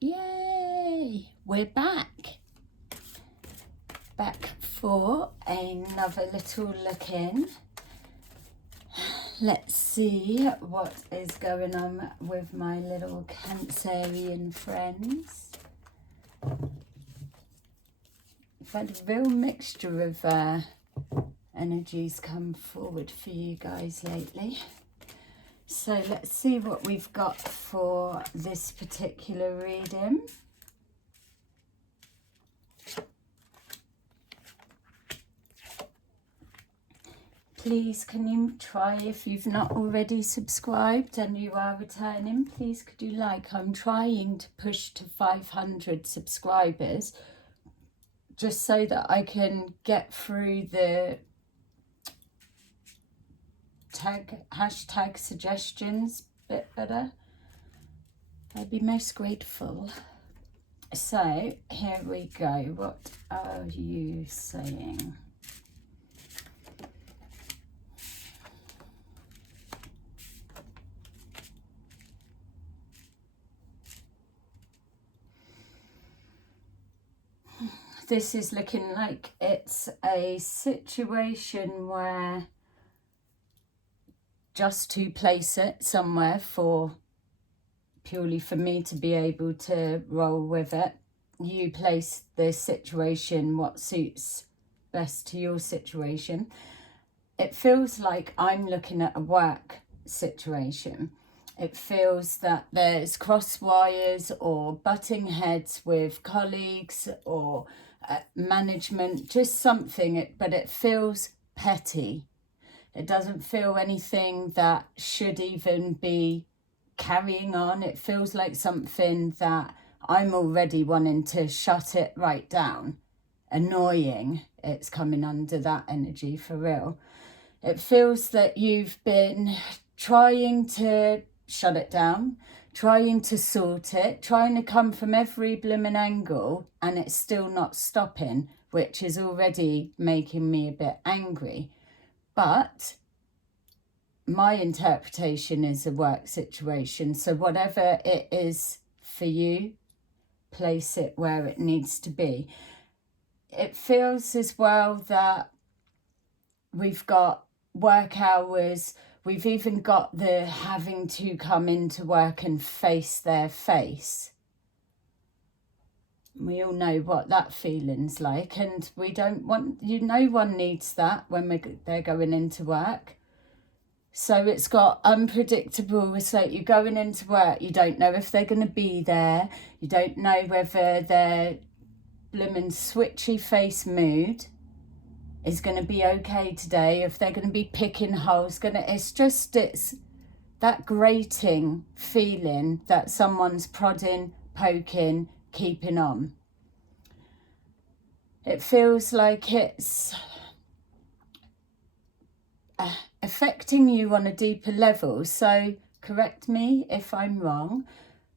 Yay! We're back for another little look in. Let's see what is going on with my little Cancerian friends. I've had a real mixture of energies come forward for you guys lately. So let's see what we've got for this particular reading. Please, can you try, if you've not already subscribed and you are returning, please could you like, I'm trying to push to 500 subscribers just so that I can get through the hashtag suggestions a bit better. I'd be most grateful. So here we go. What are you saying? This is looking like it's a situation where, just to place it somewhere purely for me to be able to roll with it, you place the situation what suits best to your situation. It feels like I'm looking at a work situation. It feels that there's cross wires or butting heads with colleagues or management, just something, but it feels petty. It doesn't feel anything that should even be carrying on. It feels like something that I'm already wanting to shut it right down. Annoying. It's coming under that energy for real. It feels that you've been trying to shut it down, trying to sort it, trying to come from every blooming angle, and it's still not stopping, which is already making me a bit angry. But my interpretation is a work situation. So whatever it is for you, place it where it needs to be. It feels as well that we've got work hours. We've even got the having to come into work and face their face. We all know what that feeling's like, and we don't want, no one needs that when they're going into work. So it's got unpredictable. It's like you're going into work, you don't know if they're going to be there. You don't know whether their blooming switchy face mood is going to be okay today, if they're going to be picking holes. It's that grating feeling that someone's prodding, poking, keeping on. It feels like it's affecting you on a deeper level. So correct me if I'm wrong,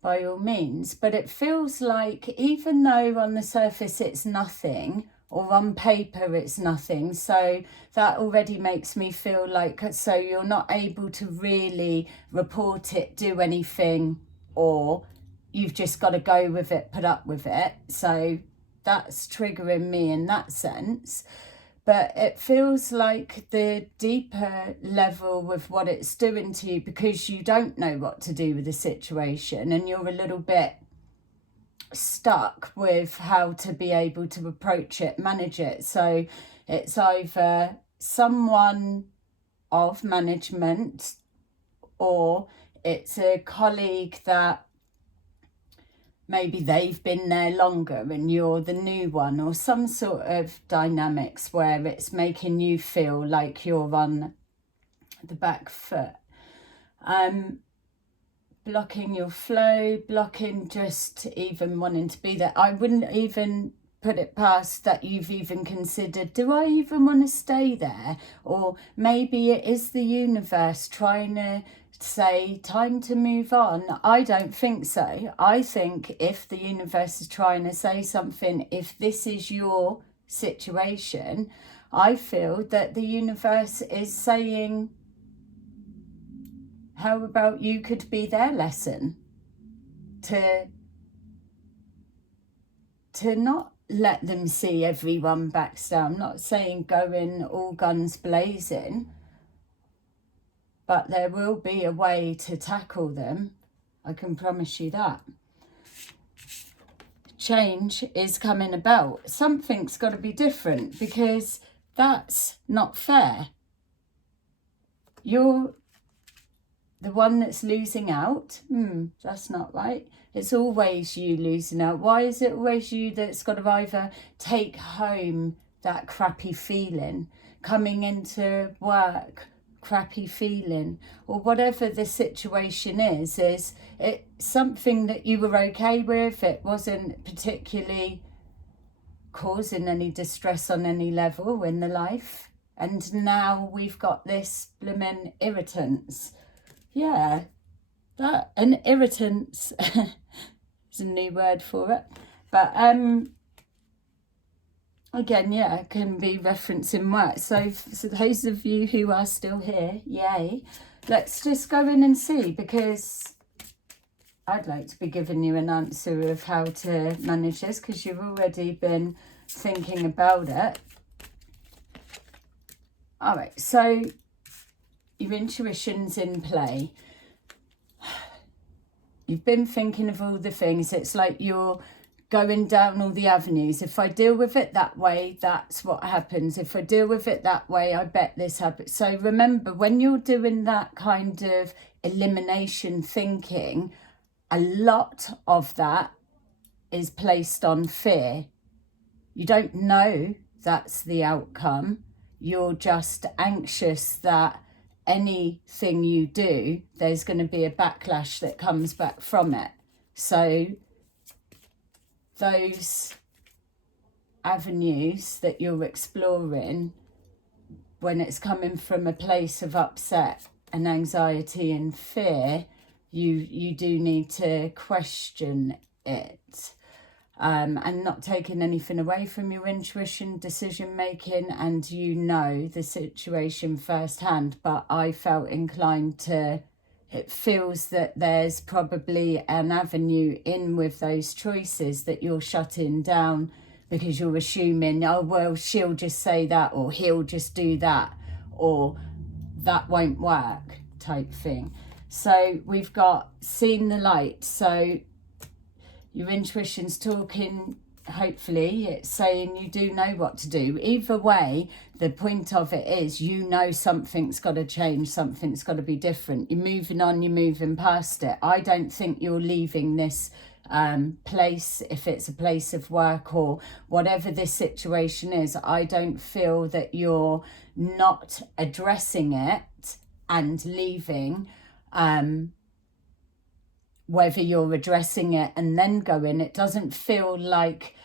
by all means, but it feels like, even though on the surface it's nothing, or on paper it's nothing, so that already makes me feel like, so you're not able to really report it, do anything, or you've just got to go with it, put up with it. So that's triggering me in that sense. But it feels like the deeper level with what it's doing to you, because you don't know what to do with the situation and you're a little bit stuck with how to be able to approach it, manage it. So it's either someone of management, or it's a colleague that maybe they've been there longer and you're the new one, or some sort of dynamics where it's making you feel like you're on the back foot. Blocking your flow, blocking just even wanting to be there. I wouldn't even put it past that you've even considered, do I even want to stay there? Or maybe it is the universe trying to say, time to move on. I don't think so. I think if the universe is trying to say something, if this is your situation, I feel that the universe is saying, how about you could be their lesson to to not let them see everyone backstab. I'm not saying go in all guns blazing, but there will be a way to tackle them. I can promise you that. Change is coming about. Something's got to be different, because that's not fair. You're the one that's losing out. That's not right. It's always you losing out. Why is it always you that's got to either take home that crappy feeling, coming into work, crappy feeling, or whatever the situation is it something that you were okay with? It wasn't particularly causing any distress on any level in the life, and now we've got this blooming irritants. Yeah, that, an irritants is a new word for it. But again, yeah, it can be referencing work. So those of you who are still here, yay. Let's just go in and see, because I'd like to be giving you an answer of how to manage this, because you've already been thinking about it. All right, so your intuition's in play. You've been thinking of all the things. It's like you're going down all the avenues. If I deal with it that way, that's what happens. If I deal with it that way, I bet this happens. So remember, when you're doing that kind of elimination thinking, a lot of that is placed on fear. You don't know that's the outcome. You're just anxious that anything you do, there's going to be a backlash that comes back from it. So those avenues that you're exploring, when it's coming from a place of upset and anxiety and fear, you do need to question it. And not taking anything away from your intuition, decision making, and you know the situation firsthand. But I felt inclined to, it feels that there's probably an avenue in with those choices that you're shutting down, because you're assuming, oh, well, she'll just say that, or he'll just do that, or that won't work type thing. So we've got seen the light. So your intuition's talking, hopefully it's saying you do know what to do. Either way, the point of it is, you know something's got to change, something's got to be different. You're moving on, you're moving past it. I don't think you're leaving this place, if it's a place of work or whatever this situation is. I don't feel that you're not addressing it and leaving. Whether you're addressing it and then going, it doesn't feel like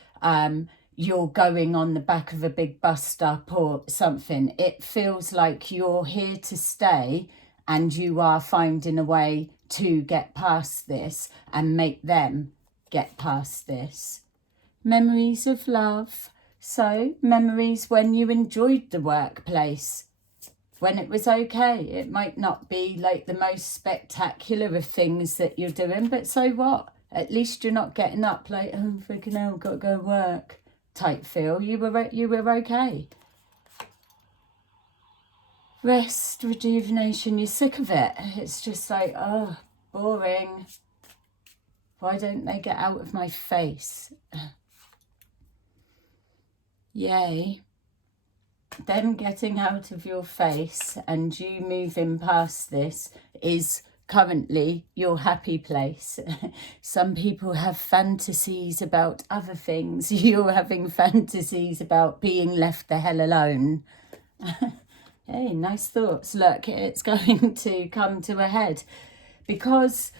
you're going on the back of a big bus stop or something. It feels like you're here to stay, and you are finding a way to get past this and make them get past this. Memories of love. So memories when you enjoyed the workplace, when it was okay. It might not be like the most spectacular of things that you're doing, but so what? At least you're not getting up like, oh, freaking hell, got to go work type feel. You were okay. Rest, rejuvenation, you're sick of it. It's just like, oh, boring. Why don't they get out of my face? Yay. Them getting out of your face and you moving past this is currently your happy place. Some people have fantasies about other things. You're having fantasies about being left the hell alone. Hey, nice thoughts. Look, it's going to come to a head, because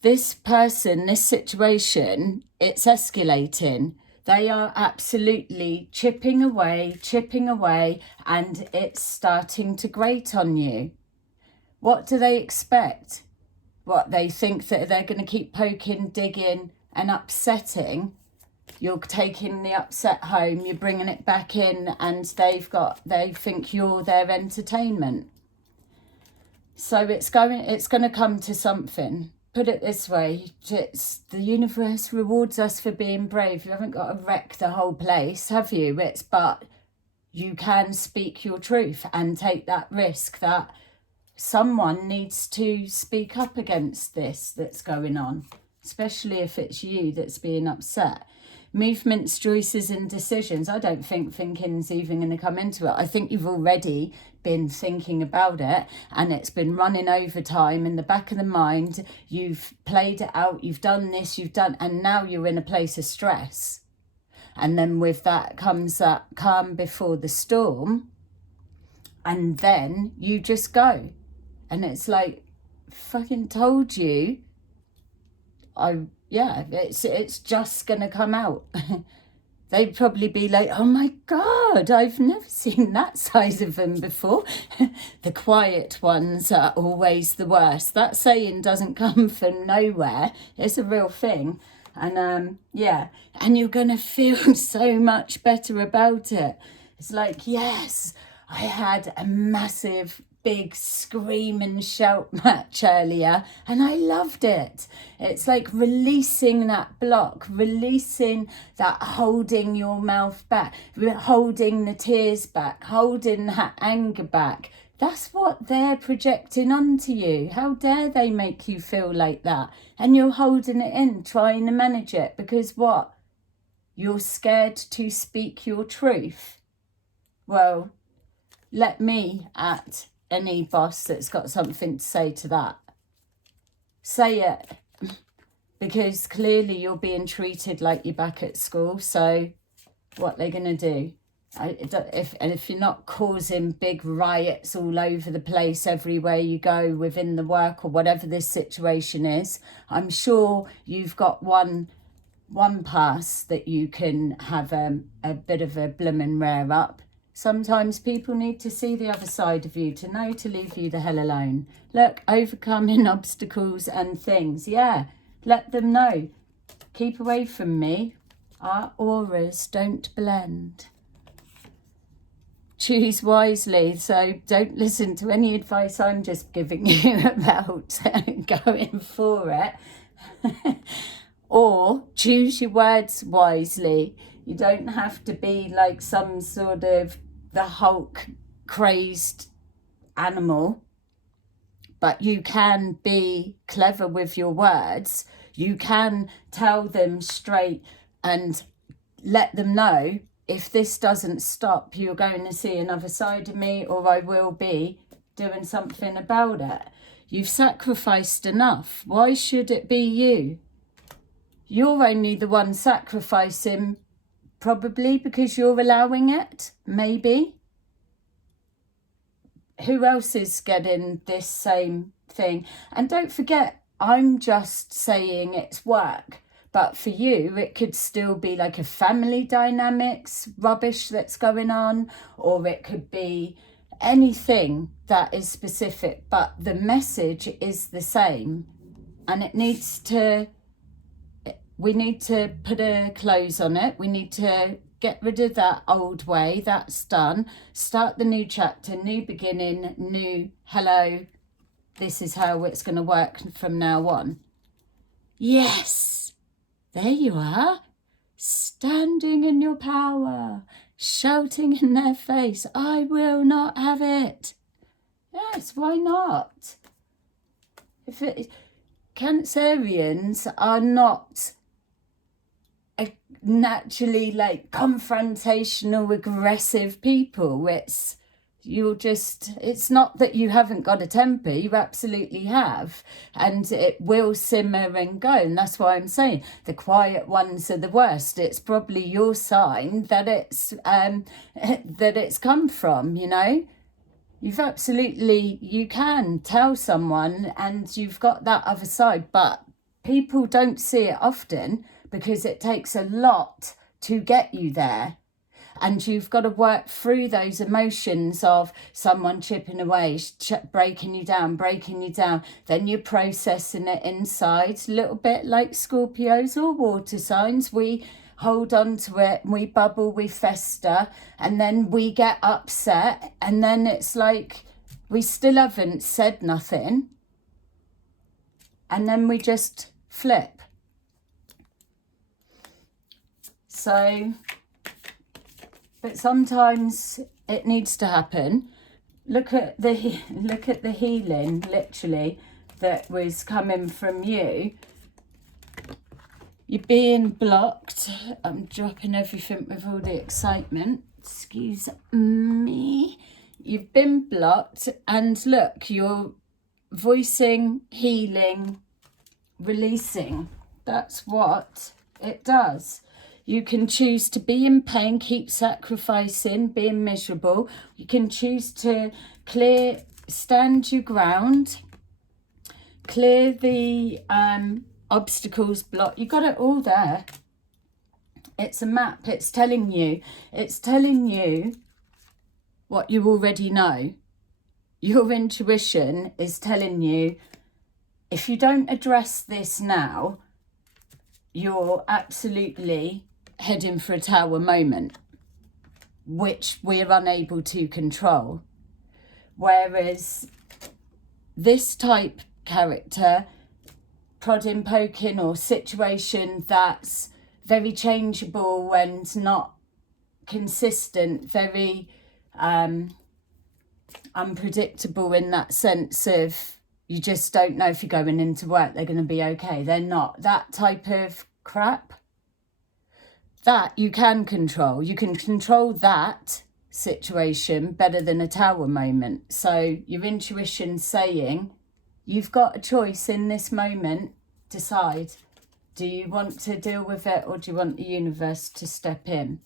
this person, this situation, it's escalating. They are absolutely chipping away, and it's starting to grate on you. What do they expect? What, they think that they're going to keep poking, digging and upsetting? You're taking the upset home, you're bringing it back in, and they think you're their entertainment. So it's going to come to something. put it this way, the universe rewards us for being brave. You haven't got to wreck the whole place, have you? But you can speak your truth and take that risk that someone needs to speak up against this that's going on, especially if it's you that's being upset. Movements, choices and decisions. I don't think thinking's even going to come into it. I think you've already been thinking about it and it's been running over time in the back of the mind. You've played it out, you've done this, and now you're in a place of stress. And then with that comes that calm before the storm, and then you just go. And it's like, fucking told you, it's just going to come out. They'd probably be like, oh my God, I've never seen that size of them before. The quiet ones are always the worst. That saying doesn't come from nowhere. It's a real thing. And and you're going to feel so much better about it. It's like, yes, I had a massive big scream and shout match earlier and I loved it. It's like releasing that block, releasing that holding your mouth back, holding the tears back, holding that anger back. That's what they're projecting onto you. How dare they make you feel like that? And you're holding it in, trying to manage it because what? You're scared to speak your truth. Well, let me at any boss that's got something to say to that. Say it, because clearly you're being treated like you're back at school. So what they're going to do? If you're not causing big riots all over the place everywhere you go within the work or whatever this situation is, I'm sure you've got one pass that you can have a bit of a bloomin' rear up. Sometimes people need to see the other side of you to know to leave you the hell alone. Look, overcoming obstacles and things. Yeah, let them know. Keep away from me. Our auras don't blend. Choose wisely. So don't listen to any advice I'm just giving you about going for it. Or choose your words wisely. You don't have to be like some sort of the Hulk crazed animal, but you can be clever with your words. You can tell them straight and let them know, if this doesn't stop, you're going to see another side of me, or I will be doing something about it. You've sacrificed enough. Why should it be you? You're only the one sacrificing, probably because you're allowing it, maybe. Who else is getting this same thing? And don't forget, I'm just saying it's work. But for you, it could still be like a family dynamics rubbish that's going on, or it could be anything that is specific. But the message is the same, and we need to put a close on it. We need to get rid of that old way. That's done. Start the new chapter, new beginning, new hello. This is how it's going to work from now on. Yes, there you are. Standing in your power, shouting in their face, I will not have it. Yes, why not? Cancerians are not naturally like confrontational, aggressive people. It's not that you haven't got a temper, you absolutely have, and it will simmer and go. And that's why I'm saying the quiet ones are the worst. It's probably your sign that it's come from, you know. You can tell someone, and you've got that other side, but people don't see it often because it takes a lot to get you there. And you've got to work through those emotions of someone chipping away, breaking you down. Then you're processing it inside, a little bit like Scorpios or water signs. We hold on to it, we bubble, we fester, and then we get upset. And then it's like we still haven't said nothing. and then we just flip. So, but sometimes it needs to happen. Look at the healing, literally, that was coming from you. You're being blocked. I'm dropping everything with all the excitement. Excuse me. You've been blocked, and look, you're voicing, healing, releasing. That's what it does. You can choose to be in pain, keep sacrificing, being miserable. You can choose to stand your ground, clear the obstacles, block. You got it all there. It's a map. It's telling you what you already know. Your intuition is telling you, if you don't address this now, you're absolutely heading for a tower moment, which we're unable to control. Whereas this type character, prodding, poking, or situation that's very changeable and not consistent, very unpredictable in that sense of you just don't know if you're going into work, they're going to be okay. They're not. That type of crap, that you can control. You can control that situation better than a tower moment. So your intuition saying, you've got a choice in this moment. Decide. Do you want to deal with it, or do you want the universe to step in?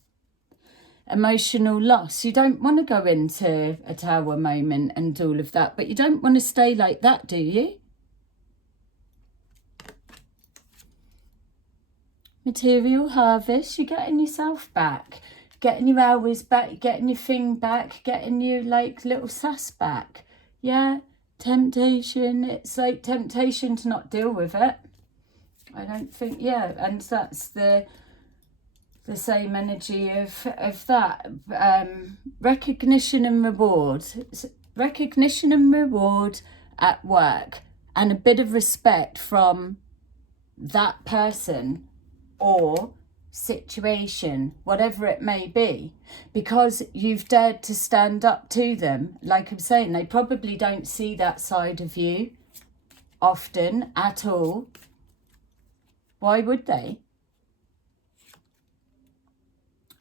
Emotional loss. You don't want to go into a tower moment and all of that, but you don't want to stay like that, do you? Material harvest. You're getting yourself back, getting your hours back, getting your thing back, getting your like little sass back. Yeah. Temptation. It's like temptation to not deal with it. I don't think, yeah, and that's the same energy of that. Recognition and reward. Recognition and reward at work, and a bit of respect from that person or situation, whatever it may be, because you've dared to stand up to them. Like I'm saying, they probably don't see that side of you often at all. Why would they?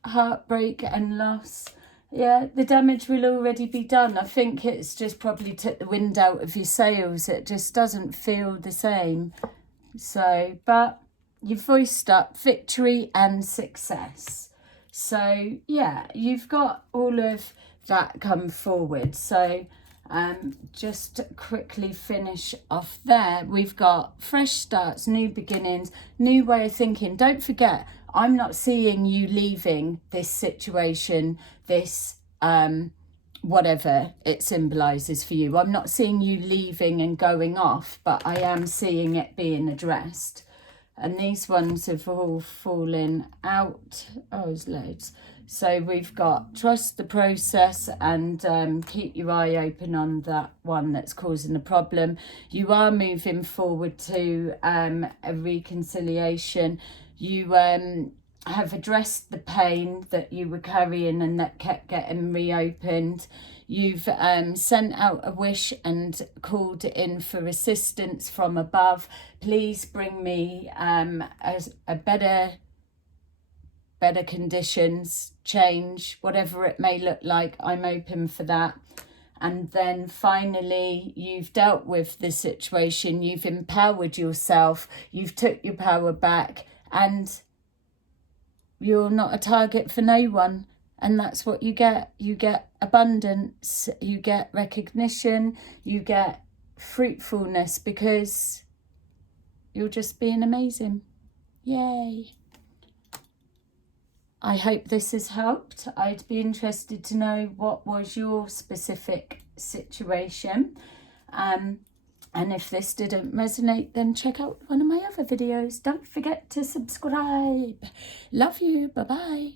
Heartbreak and loss. Yeah, the damage will already be done. I think it's just probably took the wind out of your sails. It just doesn't feel the same. So, but you've voiced up victory and success. So, yeah, you've got all of that come forward. So, just to quickly finish off there, we've got fresh starts, new beginnings, new way of thinking. Don't forget, I'm not seeing you leaving this situation, this whatever it symbolises for you. I'm not seeing you leaving and going off, but I am seeing it being addressed. And these ones have all fallen out. Oh, there's loads. So we've got trust the process and keep your eye open on that one that's causing the problem. You are moving forward to a reconciliation. You have addressed the pain that you were carrying and that kept getting reopened. You've sent out a wish and called in for assistance from above. Please bring me a better conditions, change, whatever it may look like. I'm open for that. And then finally, you've dealt with the situation. You've empowered yourself. You've took your power back, and you're not a target for no one. And that's what you get. You get abundance, you get recognition, you get fruitfulness, because you're just being amazing. Yay. I hope this has helped. I'd be interested to know what was your specific situation. And if this didn't resonate, then check out one of my other videos. Don't forget to subscribe. Love you. Bye-bye.